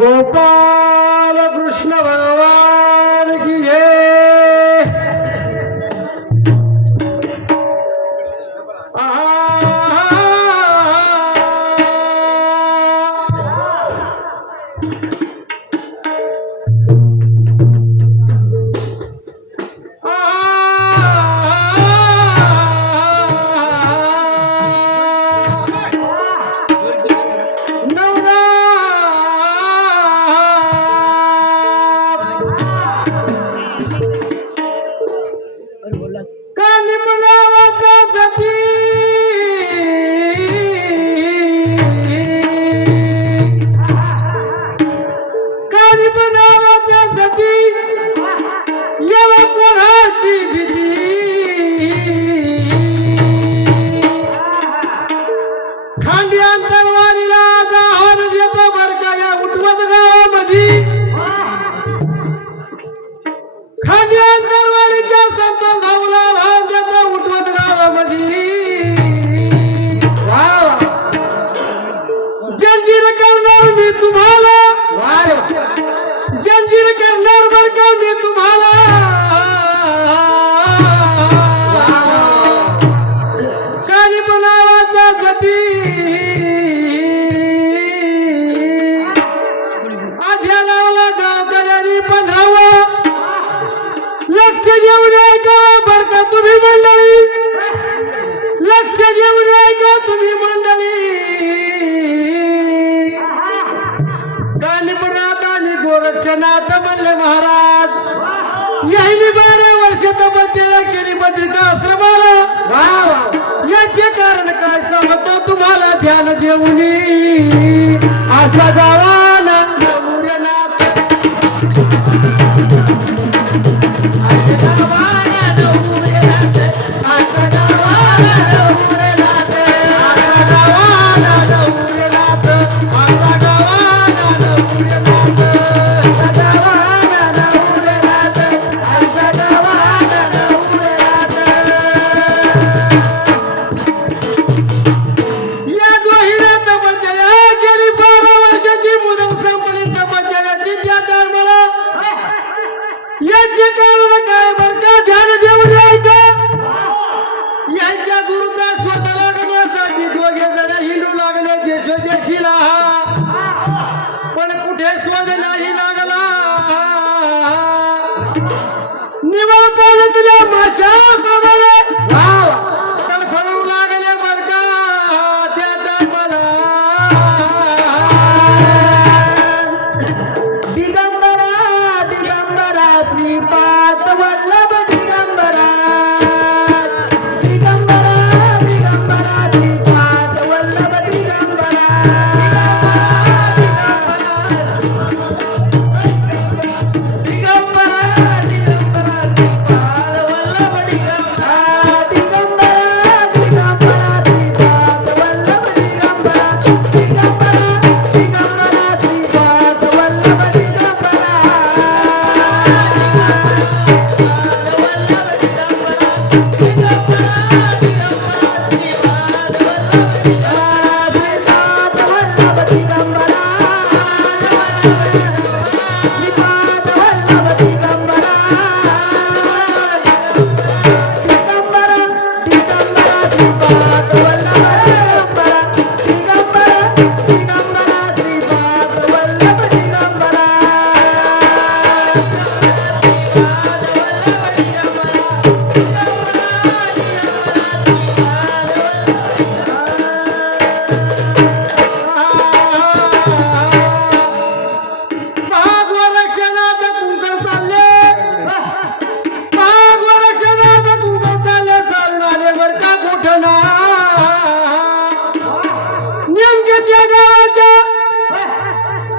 गोपाल खांडी अंतरवाडीला जाहर देतो बर का या उठवत गावामध्ये. खांडी अंतरवाडीच्या संत भाऊला भाव देतो उठवत गावामध्ये. जंजीर करणार मी तुम्हाला. जंजीर करणार बर का मी तुम्हाला. लक्ष देऊन ऐका तुम्ही मंडळी? गाणीपणात आणि गोरक्षनाथ म्हणले महाराज. याही बारा वर्ष तपस्या केली बद्रिका आश्रमाला. याचे कारण काय सांगतो तुम्हाला ध्यान देऊन असा गावाना गौरनाथ देशोदेशीला पण कुठे स्वद नाही लागला. निवा पाण्यातल्या माशा प्रमाणे तडफडू लागले बर का त्या टायमाला. दिगंबरा दिगंबरा श्रीपाद वल्लभ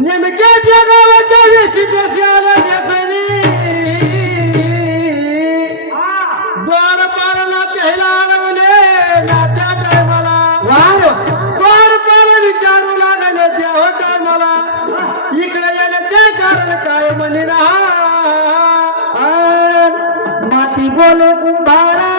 नेमके त्या गावाच्या वेशी देशी आल्या देसानी द्वार पालना त्याला अडवले ना त्या टायमाला. द्वार पाल विचारू लागले त्या हो टायमाला. इकडे येण्याचे कारण काय म्हणे ना. माती बोले कुंभाराला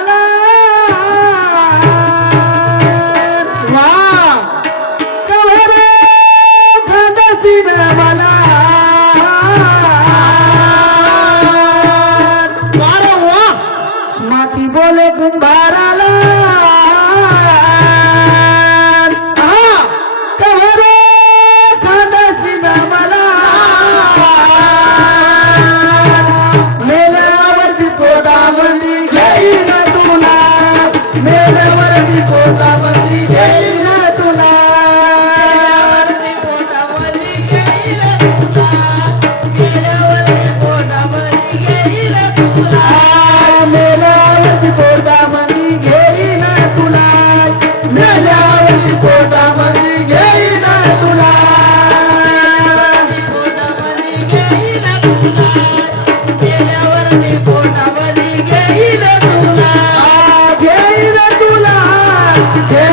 Okay.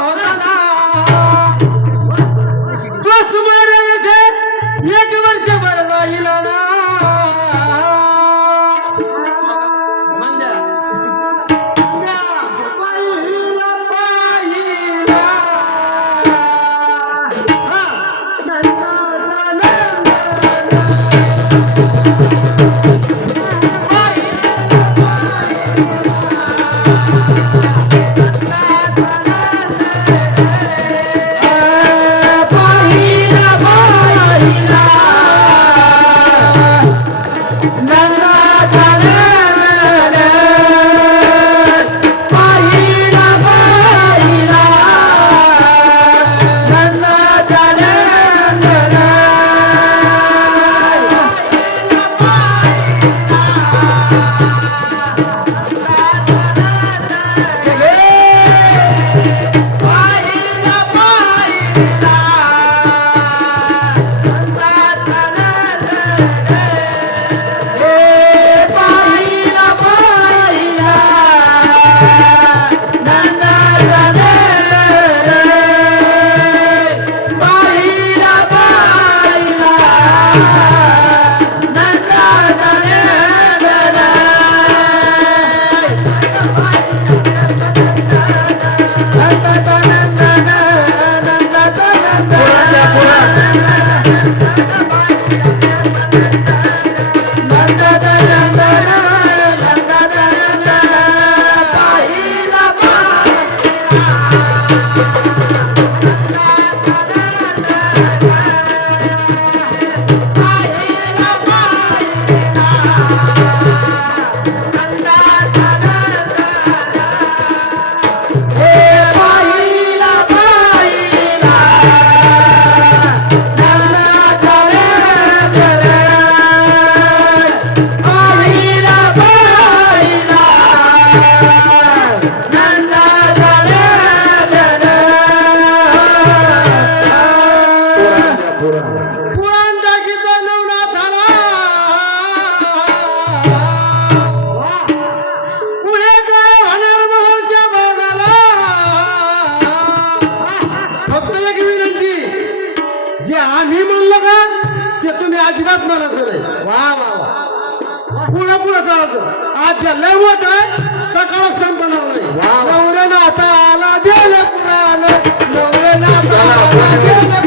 अजिबात मानायचं नाही. वा वा वा. पुढं पुढं करायचं आज लय मोठ आहे. सकाळ संपणार नाही. नवऱ्यानं आता आला गेला नवऱ्याला आता आला गेला